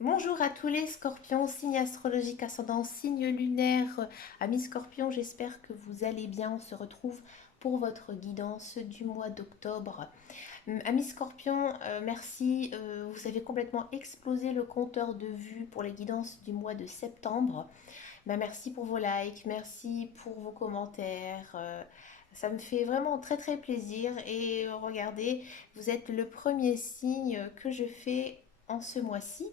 Bonjour à tous les scorpions, signe astrologique ascendant, signe lunaire, amis scorpions, j'espère que vous allez bien. On se retrouve pour votre guidance du mois d'octobre. Amis scorpions, merci, vous avez complètement explosé le compteur de vues pour les guidances du mois de septembre. Merci pour vos likes, merci pour vos commentaires. Ça me fait vraiment très très plaisir et regardez, vous êtes le premier signe que je fais en ce mois-ci,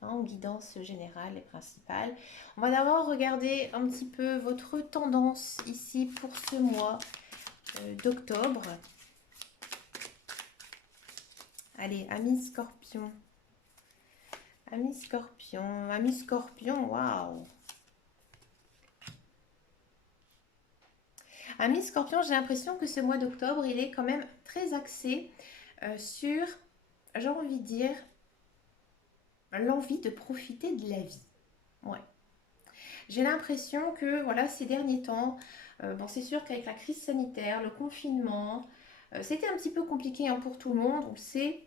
en guidance générale et principale. On va d'abord regarder un petit peu votre tendance ici pour ce mois d'octobre. Allez, amis scorpions, amis scorpions, amis scorpions, waouh! Amis Scorpion, j'ai l'impression que ce mois d'octobre, il est quand même très axé sur, j'ai envie de dire, l'envie de profiter de la vie. Ouais. J'ai l'impression que, voilà, ces derniers temps, bon, c'est sûr qu'avec la crise sanitaire, le confinement, c'était un petit peu compliqué hein, pour tout le monde, on le sait.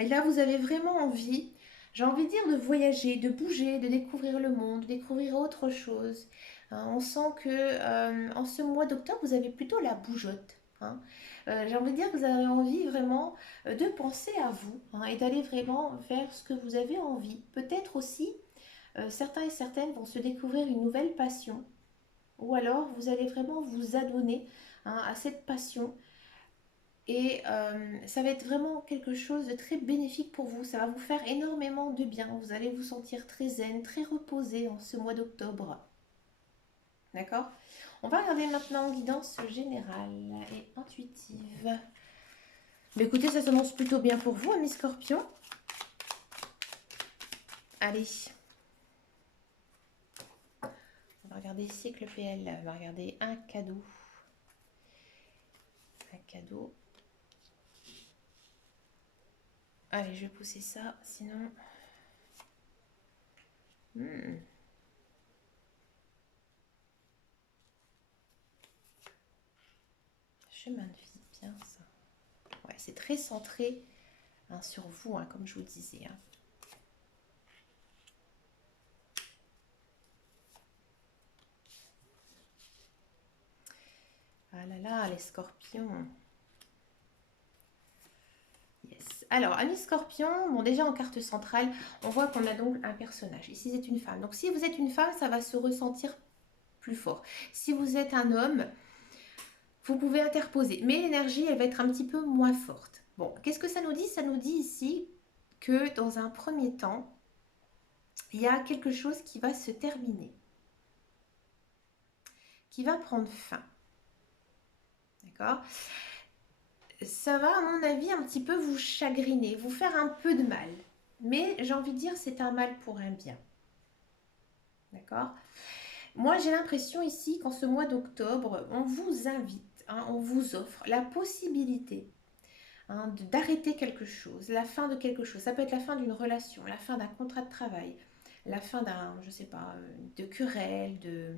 Et là, vous avez vraiment envie, j'ai envie de dire, de voyager, de bouger, de découvrir le monde, de découvrir autre chose. Hein, on sent que en ce mois d'octobre, vous avez plutôt la bougeotte. Hein. J'ai envie de dire que vous avez envie vraiment de penser à vous hein, et d'aller vraiment vers ce que vous avez envie. Peut-être aussi, certains et certaines vont se découvrir une nouvelle passion ou alors vous allez vraiment vous adonner hein, à cette passion et ça va être vraiment quelque chose de très bénéfique pour vous. Ça va vous faire énormément de bien. Vous allez vous sentir très zen, très reposé en ce mois d'octobre. D'accord. On va regarder maintenant guidance générale et intuitive. Mais écoutez, ça s'annonce plutôt bien pour vous, amis scorpions. Allez. On va regarder cycle PL. On va regarder un cadeau. Un cadeau. Allez, je vais pousser ça, sinon... Chemin de vie, bien ça. Ouais, c'est très centré hein, sur vous, hein, comme je vous disais. Hein. Ah là là, les scorpions. Yes. Alors, amis scorpions, bon déjà en carte centrale, on voit qu'on a donc un personnage. Ici, c'est une femme. Donc, si vous êtes une femme, ça va se ressentir plus fort. Si vous êtes un homme, vous pouvez interposer. Mais l'énergie, elle va être un petit peu moins forte. Bon, qu'est-ce que ça nous dit? Ça nous dit ici que dans un premier temps, il y a quelque chose qui va se terminer, qui va prendre fin. D'accord? Ça va, à mon avis, un petit peu vous chagriner, vous faire un peu de mal. Mais j'ai envie de dire, c'est un mal pour un bien. D'accord? Moi, j'ai l'impression ici qu'en ce mois d'octobre, on vous invite, hein, on vous offre la possibilité hein, d'arrêter quelque chose, la fin de quelque chose. Ça peut être la fin d'une relation, la fin d'un contrat de travail, la fin d'un, je sais pas, de querelle, de...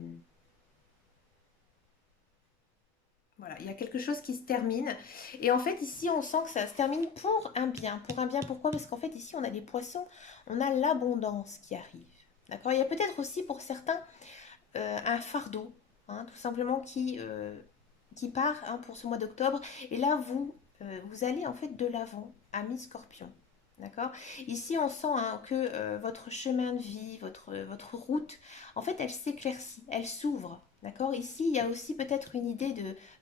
Voilà, il y a quelque chose qui se termine. Et en fait, ici, on sent que ça se termine pour un bien. Pour un bien, pourquoi? Parce qu'en fait, ici, on a des poissons, on a l'abondance qui arrive. D'accord? Il y a peut-être aussi pour certains un fardeau, hein, tout simplement, qui part hein, pour ce mois d'octobre. Et là, vous allez en fait de l'avant, amis scorpion. D'accord. Ici, on sent hein, que votre chemin de vie, votre route, en fait, elle s'éclaircit, elle s'ouvre. D'accord. Ici, il y a aussi peut-être une idée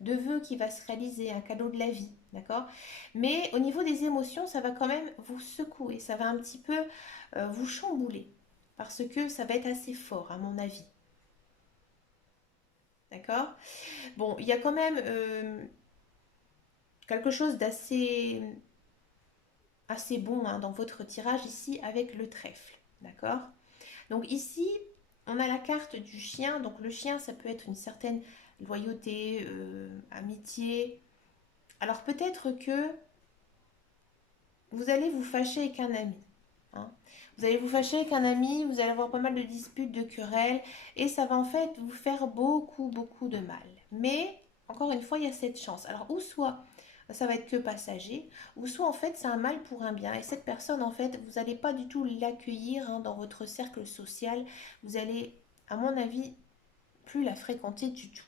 de vœu qui va se réaliser, un cadeau de la vie. D'accord. Mais au niveau des émotions, ça va quand même vous secouer, ça va un petit peu vous chambouler. Parce que ça va être assez fort, à mon avis. D'accord. Bon, il y a quand même quelque chose d'assez assez bon hein, dans votre tirage ici avec le trèfle. D'accord. Donc ici, on a la carte du chien. Donc le chien, ça peut être une certaine loyauté, amitié. Alors peut-être que vous allez vous fâcher avec un ami. Hein. Vous allez vous fâcher avec un ami, vous allez avoir pas mal de disputes, de querelles, et ça va en fait vous faire beaucoup, beaucoup de mal. Mais, encore une fois, il y a cette chance. Alors, ou soit ça va être que passager, ou soit en fait c'est un mal pour un bien. Et cette personne, en fait, vous n'allez pas du tout l'accueillir dans votre cercle social. Vous allez, à mon avis, plus la fréquenter du tout.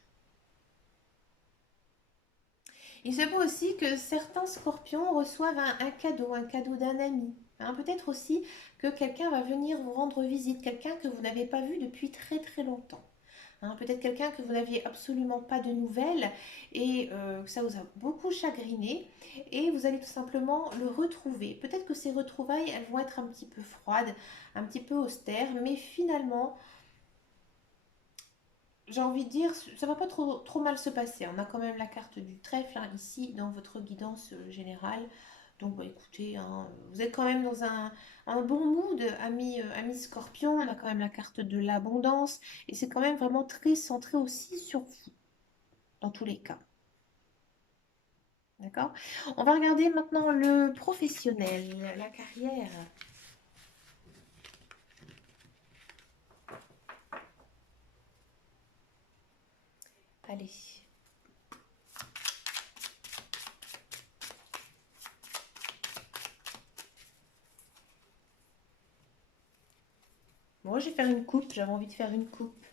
Il se peut aussi que certains scorpions reçoivent un cadeau d'un ami. Hein, peut-être aussi que quelqu'un va venir vous rendre visite, quelqu'un que vous n'avez pas vu depuis très très longtemps. Hein, peut-être quelqu'un que vous n'aviez absolument pas de nouvelles et que ça vous a beaucoup chagriné et vous allez tout simplement le retrouver. Peut-être que ces retrouvailles, elles vont être un petit peu froides, un petit peu austères, mais finalement, j'ai envie de dire, ça va pas trop mal se passer. On a quand même la carte du trèfle hein, ici dans votre guidance générale. Donc bah, écoutez, hein, vous êtes quand même dans un bon mood, ami Scorpion. On a quand même la carte de l'abondance et c'est quand même vraiment très centré aussi sur vous, dans tous les cas. D'accord? On va regarder maintenant le professionnel, la carrière. Allez. Moi, je vais faire une coupe. J'avais envie de faire une coupe.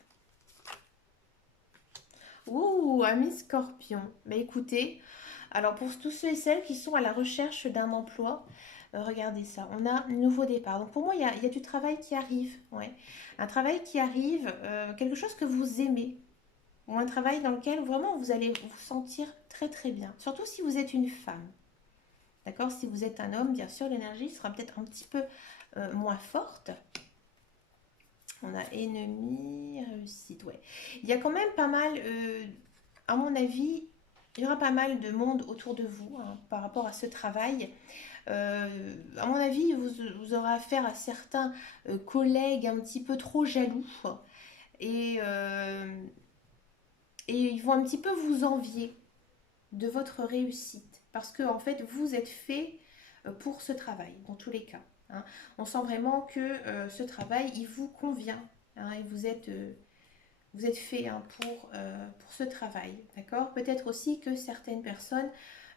Ouh, ami Scorpion. Mais écoutez, alors pour tous ceux et celles qui sont à la recherche d'un emploi, regardez ça, on a un nouveau départ. Donc pour moi, il y a du travail qui arrive, ouais. Un travail qui arrive, quelque chose que vous aimez, ou un travail dans lequel vraiment vous allez vous sentir très très bien. Surtout si vous êtes une femme, d'accord? Si vous êtes un homme, bien sûr, l'énergie sera peut-être un petit peu moins forte. On a ennemi, réussite, ouais. Il y a quand même pas mal, à mon avis, il y aura pas mal de monde autour de vous hein, par rapport à ce travail. À mon avis, vous aurez affaire à certains collègues un petit peu trop jaloux et, euh, et ils vont un petit peu vous envier de votre réussite parce que en fait, vous êtes fait pour ce travail dans tous les cas. Hein. On sent vraiment que ce travail, il vous convient hein, et vous êtes fait hein, pour ce travail. D'accord? Peut-être aussi que certaines personnes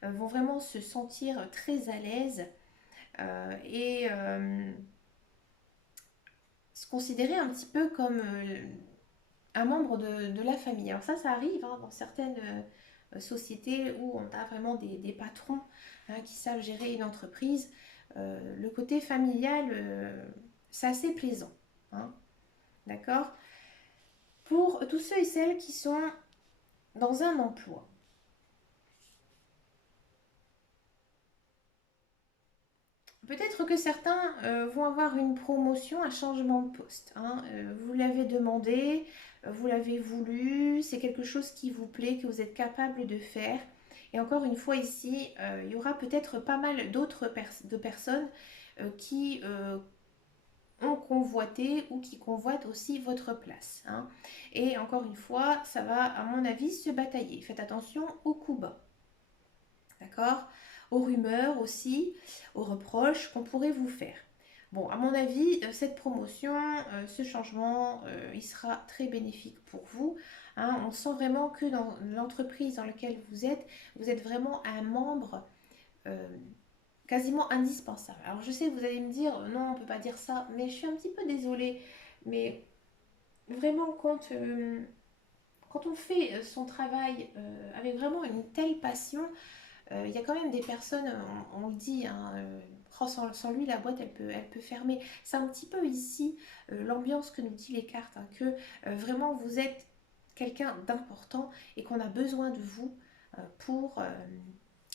vont vraiment se sentir très à l'aise et se considérer un petit peu comme un membre de la famille. Alors ça arrive hein, dans certaines sociétés où on a vraiment des patrons hein, qui savent gérer une entreprise. Le côté familial, c'est assez plaisant. Hein, d'accord? Pour tous ceux et celles qui sont dans un emploi. Peut-être que certains vont avoir une promotion, un changement de poste. Hein. Vous l'avez demandé, vous l'avez voulu, c'est quelque chose qui vous plaît, que vous êtes capable de faire. Et encore une fois ici, il y aura peut-être pas mal d'autres personnes qui ont convoité ou qui convoitent aussi votre place. Hein. Et encore une fois, ça va à mon avis se batailler. Faites attention aux coups bas. D'accord? Aux rumeurs aussi, aux reproches qu'on pourrait vous faire. Bon, à mon avis, cette promotion, ce changement, il sera très bénéfique pour vous. Hein. On sent vraiment que dans l'entreprise dans laquelle vous êtes vraiment un membre euh, quasiment indispensable. Alors je sais que vous allez me dire, non, on ne peut pas dire ça, mais je suis un petit peu désolée. Mais vraiment, quand on fait son travail avec vraiment une telle passion, il y a quand même des personnes, on le dit, hein, sans lui, la boîte, elle peut fermer. C'est un petit peu ici l'ambiance que nous dit les cartes, hein, que vraiment vous êtes quelqu'un d'important et qu'on a besoin de vous pour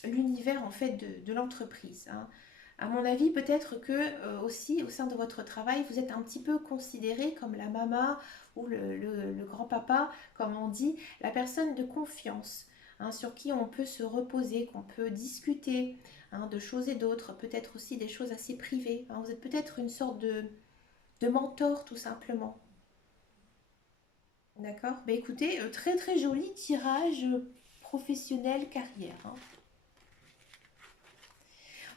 l'univers en fait de l'entreprise. Hein. À mon avis, peut-être que aussi au sein de votre travail, vous êtes un petit peu considéré comme la mama ou le grand-papa, comme on dit, la personne de confiance hein, sur qui on peut se reposer, qu'on peut discuter hein, de choses et d'autres, peut-être aussi des choses assez privées. Hein. Vous êtes peut-être une sorte de mentor tout simplement. D'accord. Bah, écoutez, très très joli tirage professionnel carrière. Hein.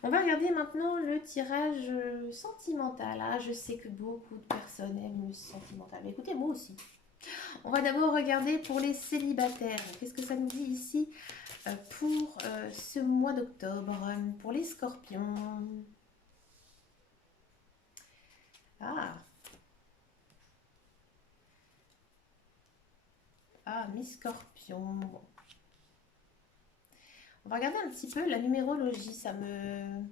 On va regarder maintenant le tirage sentimental. Ah, je sais que beaucoup de personnes aiment le sentimental. Mais écoutez, moi aussi. On va d'abord regarder pour les célibataires. Qu'est-ce que ça nous dit ici pour ce mois d'octobre, pour les scorpions? Ah, ah, mi-scorpion. Bon. On va regarder un petit peu la numérologie, ça me...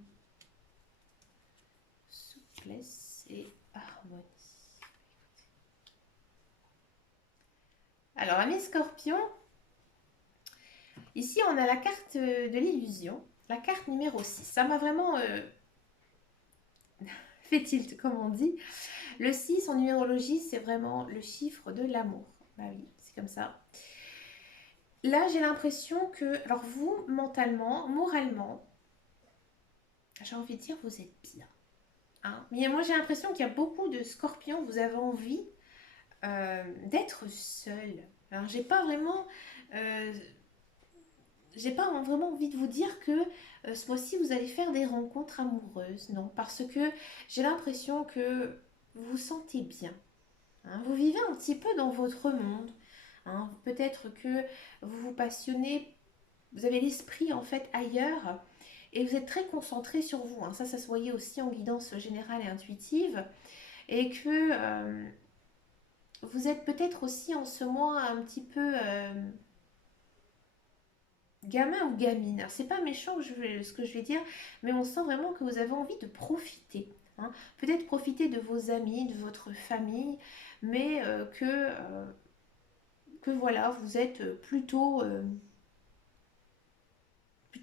Souplesse et harmonie. Alors, amis scorpions, ici on a la carte de l'illusion, la carte numéro 6. Ça m'a vraiment fait tilt, comme on dit. Le 6 en numérologie, c'est vraiment le chiffre de l'amour. Bah oui, c'est comme ça. Là, j'ai l'impression que, alors vous, mentalement, moralement, j'ai envie de dire, vous êtes bien. Hein. Mais moi, j'ai l'impression qu'il y a beaucoup de scorpions, vous avez envie d'être seul. Alors, euh, j'ai pas vraiment envie de vous dire que ce mois-ci, vous allez faire des rencontres amoureuses. Non, parce que j'ai l'impression que vous vous sentez bien. Hein. Vous vivez un petit peu dans votre monde. Hein. Peut-être que vous vous passionnez, vous avez l'esprit en fait ailleurs et vous êtes très concentré sur vous. Hein. Ça se voyait aussi en guidance générale et intuitive. Et que vous êtes peut-être aussi en ce mois un petit peu gamin ou gamine. Alors, c'est pas méchant ce que je vais dire, mais on sent vraiment que vous avez envie de profiter. Hein. Peut-être profiter de vos amis, de votre famille, mais que voilà, vous êtes plutôt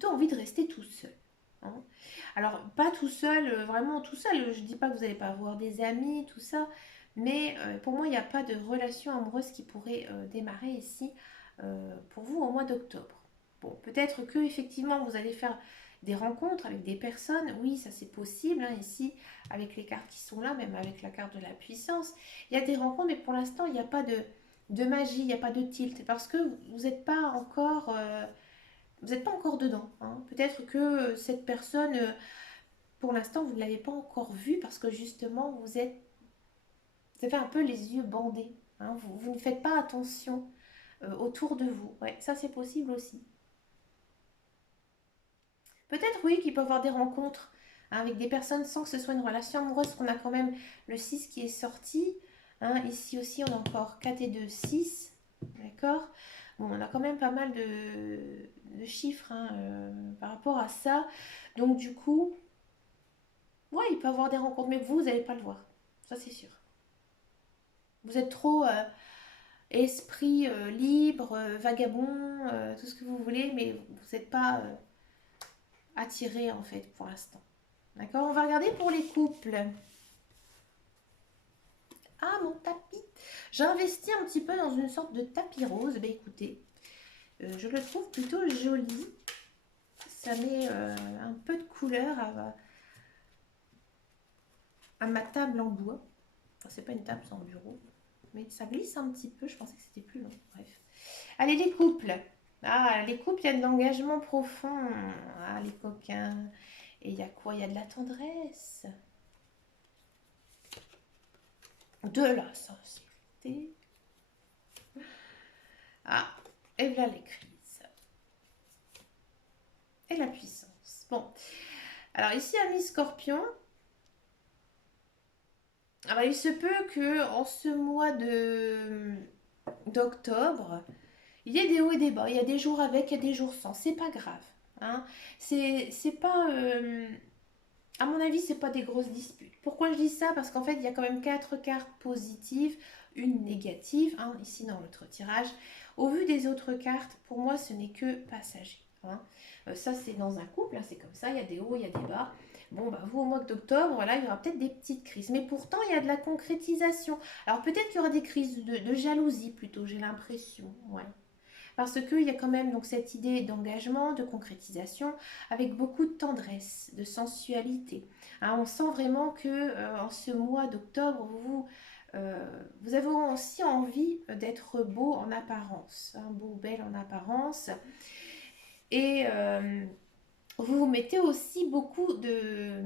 envie de rester tout seul. Hein. Alors, pas tout seul, vraiment tout seul. Je dis pas que vous n'allez pas avoir des amis, tout ça, mais pour moi, il n'y a pas de relation amoureuse qui pourrait démarrer ici pour vous au mois d'octobre. Bon, peut-être que effectivement, vous allez faire des rencontres avec des personnes. Oui, ça c'est possible. Hein, ici, avec les cartes qui sont là, même avec la carte de la puissance, il y a des rencontres, mais pour l'instant, il n'y a pas de magie, il n'y a pas de tilt, parce que vous n'êtes pas encore vous n'êtes pas encore dedans. Hein. Peut-être que cette personne, pour l'instant, vous ne l'avez pas encore vue parce que justement, vous avez un peu les yeux bandés. Hein. Vous ne faites pas attention autour de vous. Ouais, ça c'est possible aussi. Peut-être oui qu'il peut y avoir des rencontres hein, avec des personnes sans que ce soit une relation amoureuse, parce qu'on a quand même le 6 qui est sorti. Hein. Ici aussi, on a encore 4 et 2, 6. D'accord. Bon, on a quand même pas mal de chiffres hein, par rapport à ça. Donc du coup, ouais, il peut y avoir des rencontres, mais vous n'allez pas le voir. Ça, c'est sûr. Vous êtes trop esprit libre, vagabond, tout ce que vous voulez, mais vous n'êtes pas attiré en fait pour l'instant. D'accord. On va regarder pour les couples. Ah, mon tapis. J'ai investi un petit peu dans une sorte de tapis rose. Ben écoutez, je le trouve plutôt joli. Ça met un peu de couleur à ma table en bois. Enfin, c'est pas une table, c'est un bureau. Mais ça glisse un petit peu. Je pensais que c'était plus long. Bref. Allez, les couples. Ah, les couples, il y a de l'engagement profond. Ah, les coquins. Et il y a quoi? Il y a de la tendresse. De la sincérité. Ah, et voilà les crises. Et la puissance. Bon. Alors ici, ami Scorpion, alors il se peut que en ce mois de d'octobre, il y ait des hauts et des bas. Il y a des jours avec, il y a des jours sans. C'est pas grave. Hein. C'est pas. À mon avis, c'est pas des grosses disputes. Pourquoi je dis ça? Parce qu'en fait, il y a quand même quatre cartes positives, une négative, hein, ici dans l'autre tirage. Au vu des autres cartes, pour moi, ce n'est que passager. Hein. Ça, c'est dans un couple, hein, c'est comme ça, il y a des hauts, il y a des bas. Bon, bah, vous, au mois d'octobre, voilà, il y aura peut-être des petites crises. Mais pourtant, il y a de la concrétisation. Alors, peut-être qu'il y aura des crises de jalousie, plutôt, j'ai l'impression. Ouais. Parce qu'il y a quand même donc, cette idée d'engagement, de concrétisation, avec beaucoup de tendresse, de sensualité. Hein, on sent vraiment que en ce mois d'octobre, vous avez aussi envie d'être beau en apparence, hein, beau, belle en apparence. Et vous vous mettez aussi beaucoup de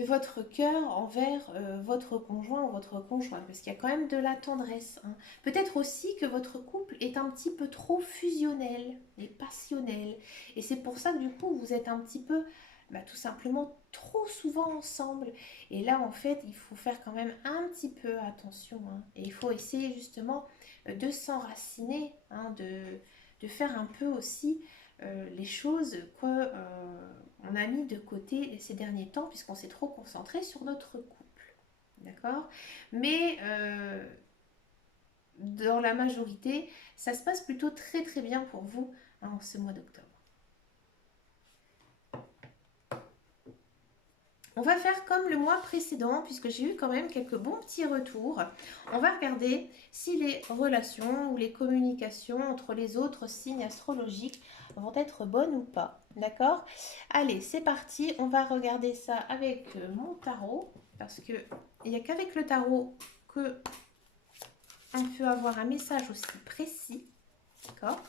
de votre cœur envers votre conjoint ou votre conjointe, parce qu'il y a quand même de la tendresse, hein. Peut-être aussi que votre couple est un petit peu trop fusionnel et passionnel, et c'est pour ça que du coup vous êtes un petit peu, bah, tout simplement trop souvent ensemble. Et là en fait il faut faire quand même un petit peu attention, hein. Et il faut essayer justement de s'enraciner, hein, de faire un peu aussi les choses qu'on a mis de côté ces derniers temps puisqu'on s'est trop concentré sur notre couple. D'accord. Mais dans la majorité, ça se passe plutôt très très bien pour vous, hein, en ce mois d'octobre. On va faire comme le mois précédent, puisque j'ai eu quand même quelques bons petits retours. On va regarder si les relations ou les communications entre les autres signes astrologiques vont être bonnes ou pas. D'accord? Allez, c'est parti. On va regarder ça avec mon tarot, parce qu'il n'y a qu'avec le tarot que on peut avoir un message aussi précis. D'accord?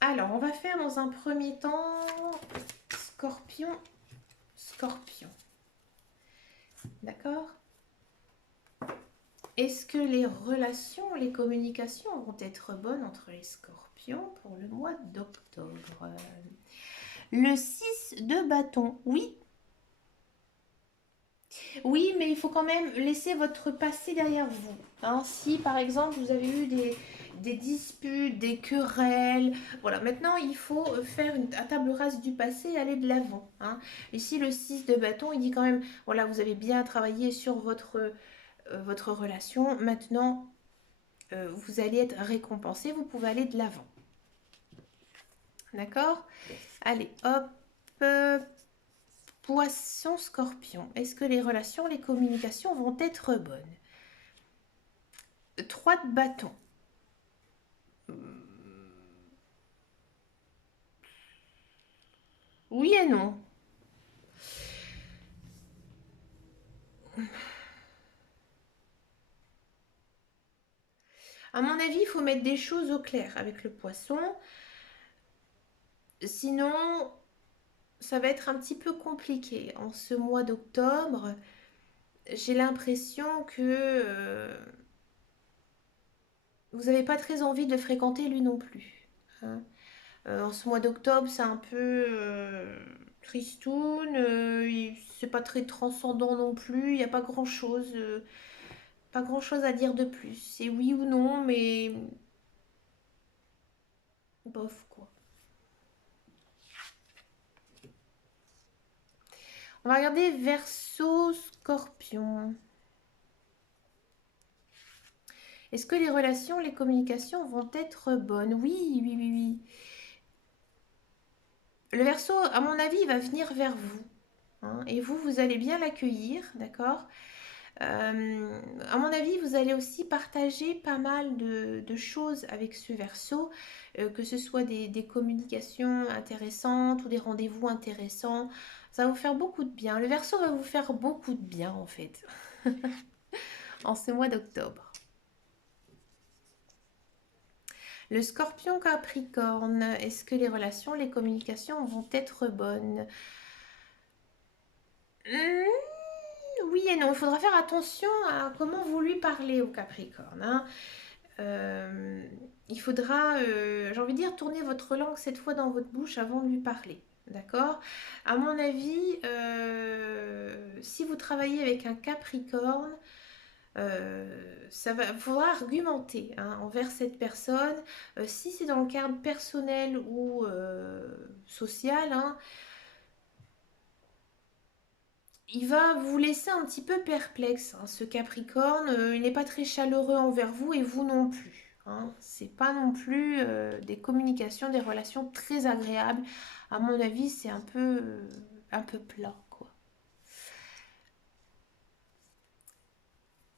Alors, on va faire dans un premier temps Scorpion. Scorpion. D'accord? Est-ce que les relations, les communications vont être bonnes entre les scorpions pour le mois d'octobre? Le 6 de bâton, oui. Oui, mais il faut quand même laisser votre passé derrière vous, hein. Si par exemple vous avez eu des disputes, des querelles, voilà, maintenant il faut faire une table rase du passé et aller de l'avant, hein. Ici le 6 de bâton, il dit quand même, voilà, vous avez bien travaillé sur votre relation. Maintenant, vous allez être récompensé, vous pouvez aller de l'avant. D'accord? Allez, hop. Poisson, scorpion. Est-ce que les relations, les communications vont être bonnes? 3 de bâton. Oui et non. À mon avis, il faut mettre des choses au clair avec le poisson. Sinon, ça va être un petit peu compliqué. En ce mois d'octobre, j'ai l'impression que vous n'avez pas très envie de fréquenter lui non plus, hein. En ce mois d'octobre, c'est un peu tristoun, c'est pas très transcendant non plus, il n'y a pas grand-chose à dire de plus. C'est oui ou non, mais bof quoi. On va regarder Verseau, Scorpion. Est-ce que les relations, les communications vont être bonnes? Oui, oui, oui, oui. Le Verseau, à mon avis, il va venir vers vous, hein, et vous allez bien l'accueillir, d'accord? À mon avis, vous allez aussi partager pas mal de choses avec ce Verseau, que ce soit des communications intéressantes ou des rendez-vous intéressants. Ça va vous faire beaucoup de bien. Le Verseau va vous faire beaucoup de bien en fait, en ce mois d'octobre. Le Scorpion Capricorne, est-ce que les relations, les communications vont être bonnes? Oui et non, il faudra faire attention à comment vous lui parlez au Capricorne, hein. Il faudra, j'ai envie de dire, tourner votre langue cette fois dans votre bouche avant de lui parler. D'accord? À mon avis, si vous travaillez avec un Capricorne, faudra argumenter, hein, envers cette personne. Si c'est dans le cadre personnel ou social, hein, il va vous laisser un petit peu perplexe, hein, ce Capricorne. Il n'est pas très chaleureux envers vous et vous non plus, hein. C'est pas non plus des communications, des relations très agréables. À mon avis, c'est un peu plat, quoi.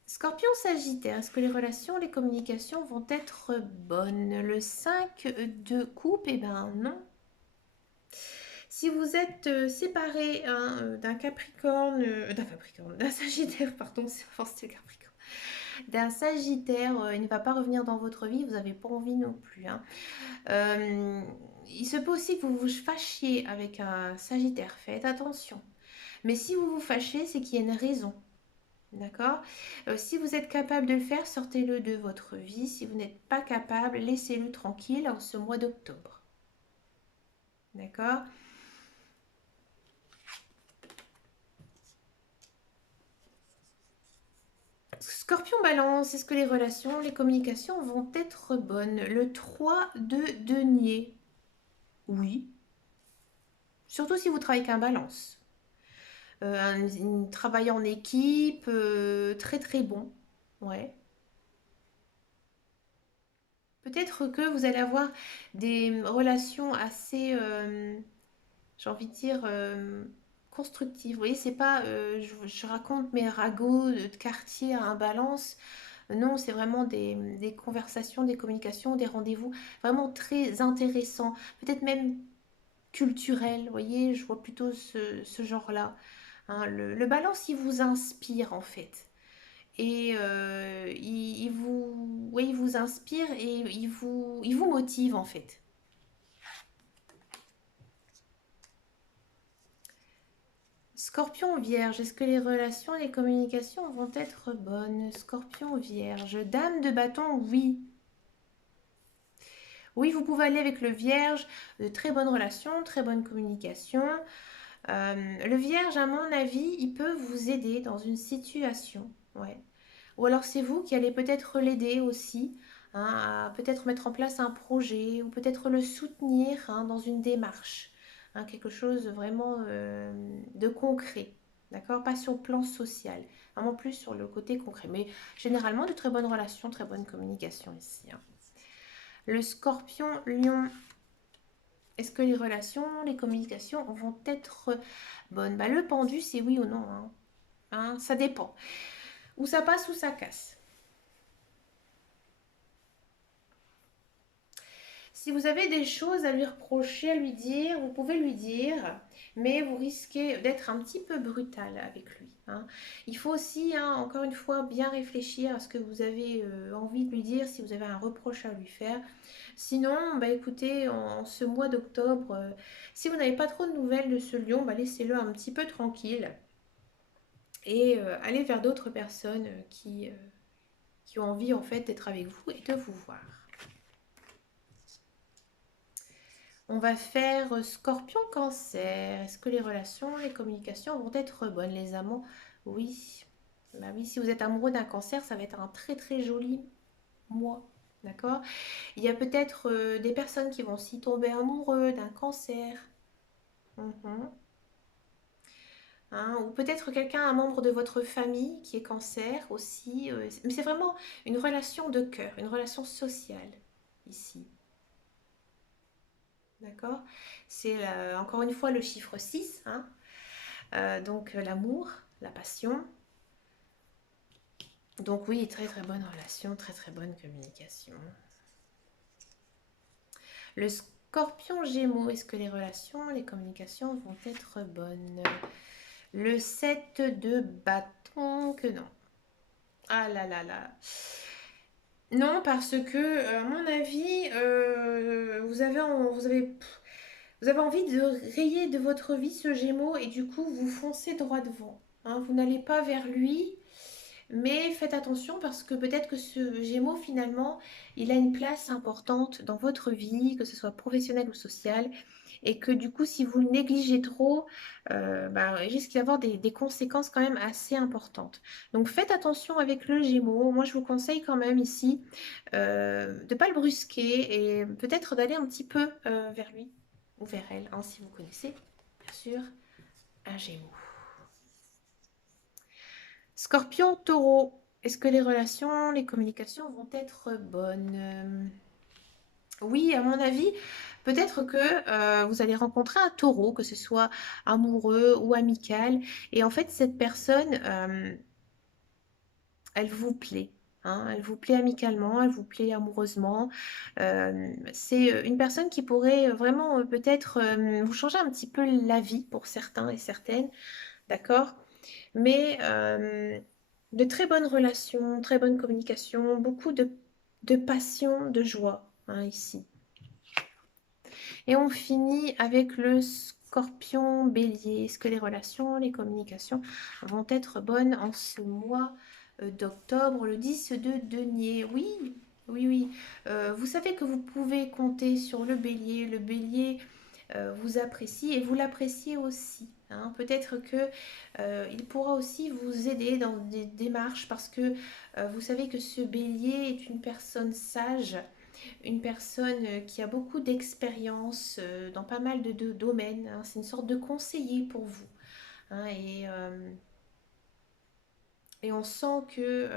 Scorpion Sagittaire, est-ce que les relations, les communications vont être bonnes? Le 5 de coupe, eh ben non. Si vous êtes séparé, hein, d'un Capricorne, d'un Sagittaire, pardon, c'est forcément le Capricorne. d'un Sagittaire. Il ne va pas revenir dans votre vie, vous n'avez pas envie non plus, hein. Euh, il se peut aussi que vous vous fâchiez avec un Sagittaire, faites attention. Mais si vous vous fâchez, c'est qu'il y a une raison. D'accord? Si vous êtes capable de le faire, sortez-le de votre vie. Si vous n'êtes pas capable, laissez-le tranquille en ce mois d'octobre. D'accord? Scorpion Balance, est-ce que les relations, les communications vont être bonnes? Le 3 de denier. Oui. Surtout si vous travaillez qu'un Balance. Un travail en équipe, très très bon. Ouais. Peut-être que vous allez avoir des relations assez, j'ai envie de dire, constructives. Vous voyez, c'est pas, je raconte mes ragots de quartier à un Balance. Non, c'est vraiment des conversations, des communications, des rendez-vous vraiment très intéressants. Peut-être même culturels. Vous voyez, je vois plutôt ce genre-là. Hein, le Balance, il vous inspire en fait. Et il vous, ouais, il vous inspire et il vous motive en fait. Scorpion Vierge, est-ce que les relations et les communications vont être bonnes? Scorpion Vierge, Dame de bâton, oui. Oui, vous pouvez aller avec le Vierge, de très bonnes relations, très bonne communication. Le Vierge, à mon avis, il peut vous aider dans une situation. Ouais. Ou alors c'est vous qui allez peut-être l'aider aussi, hein, à peut-être mettre en place un projet ou peut-être le soutenir, hein, dans une démarche, hein, quelque chose vraiment de concret, d'accord? Pas sur le plan social, vraiment plus sur le côté concret. Mais généralement de très bonnes relations, très bonne communication ici, hein. Le Scorpion Lion, est-ce que les relations, les communications vont être bonnes? Bah, le pendu, c'est oui ou non, hein. Hein, ça dépend. Ou ça passe ou ça casse. Si vous avez des choses à lui reprocher, à lui dire, vous pouvez lui dire, mais vous risquez d'être un petit peu brutal avec lui, hein. Il faut aussi, hein, encore une fois, bien réfléchir à ce que vous avez envie de lui dire, si vous avez un reproche à lui faire. Sinon, bah écoutez, en ce mois d'octobre, si vous n'avez pas trop de nouvelles de ce lion, bah laissez-le un petit peu tranquille et allez vers d'autres personnes qui ont envie en fait d'être avec vous et de vous voir. On va faire Scorpion Cancer. Est-ce que les relations, les communications vont être bonnes, les amants? Oui. Bah oui, si vous êtes amoureux d'un cancer, ça va être un très très joli mois. D'accord? Il y a peut-être des personnes qui vont s'y tomber amoureux d'un cancer. Mhm. Hein, ou peut-être quelqu'un, un membre de votre famille qui est cancer aussi. Mais c'est vraiment une relation de cœur, une relation sociale ici. D'accord? C'est encore une fois le chiffre 6, hein. Donc l'amour, la passion. Donc oui, très très bonne relation, très très bonne communication. Le Scorpion Gémeaux, est-ce que les relations, les communications vont être bonnes? Le 7 de bâton, que non. Ah là là là. Non, parce que, à mon avis, vous avez envie de rayer de votre vie ce Gémeaux et du coup, vous foncez droit devant, hein. Vous n'allez pas vers lui. Mais faites attention parce que peut-être que ce Gémeaux, finalement, il a une place importante dans votre vie, que ce soit professionnelle ou sociale, et que du coup, si vous le négligez trop, bah, il risque d'y avoir des conséquences quand même assez importantes. Donc faites attention avec le Gémeaux. Moi, je vous conseille quand même ici de ne pas le brusquer et peut-être d'aller un petit peu vers lui ou vers elle, hein, si vous connaissez, bien sûr, un Gémeaux. Scorpion, taureau, est-ce que les relations, les communications vont être bonnes? Oui, à mon avis, peut-être que vous allez rencontrer un taureau, que ce soit amoureux ou amical, et en fait, cette personne, elle vous plaît. Hein, elle vous plaît amicalement, elle vous plaît amoureusement. C'est une personne qui pourrait vraiment peut-être vous changer un petit peu la vie pour certains et certaines, d'accord? Mais De très bonnes relations, très bonne communication, beaucoup de passion, de joie, hein, ici. Et on finit avec le Scorpion Bélier. Est-ce que les relations, les communications vont être bonnes en ce mois d'octobre? Le 10 de denier, oui, oui, oui. Vous savez que vous pouvez compter sur le Bélier. Le Bélier vous apprécie et vous l'appréciez aussi, hein. Peut-être que il pourra aussi vous aider dans des démarches parce que vous savez que ce Bélier est une personne sage, une personne qui a beaucoup d'expérience dans pas mal de domaines, hein. C'est une sorte de conseiller pour vous, hein. Et on sent que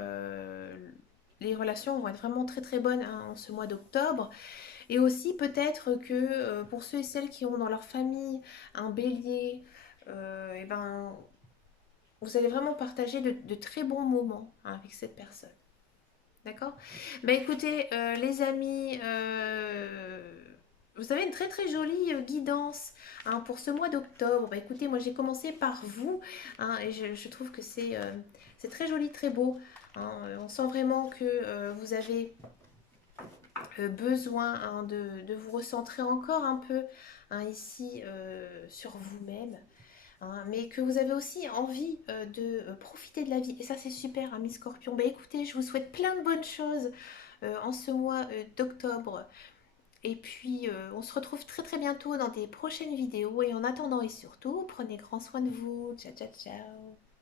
les relations vont être vraiment très très bonnes, hein, en ce mois d'octobre. Et aussi peut-être que pour ceux et celles qui ont dans leur famille un bélier, et ben, vous allez vraiment partager de très bons moments, hein, avec cette personne. D'accord. Bah écoutez, les amis, vous avez une très très jolie guidance, hein, pour ce mois d'octobre. Bah écoutez, moi j'ai commencé par vous, hein, et je trouve que c'est très joli, très beau, hein. On sent vraiment que vous avez besoin, hein, de vous recentrer encore un peu, hein, ici, sur vous-même, hein, mais que vous avez aussi envie de profiter de la vie. Et ça, c'est super, hein, Miss Scorpion. Bah écoutez, je vous souhaite plein de bonnes choses en ce mois d'octobre. Et puis, on se retrouve très très bientôt dans des prochaines vidéos. Et en attendant et surtout, prenez grand soin de vous. Ciao, ciao, ciao.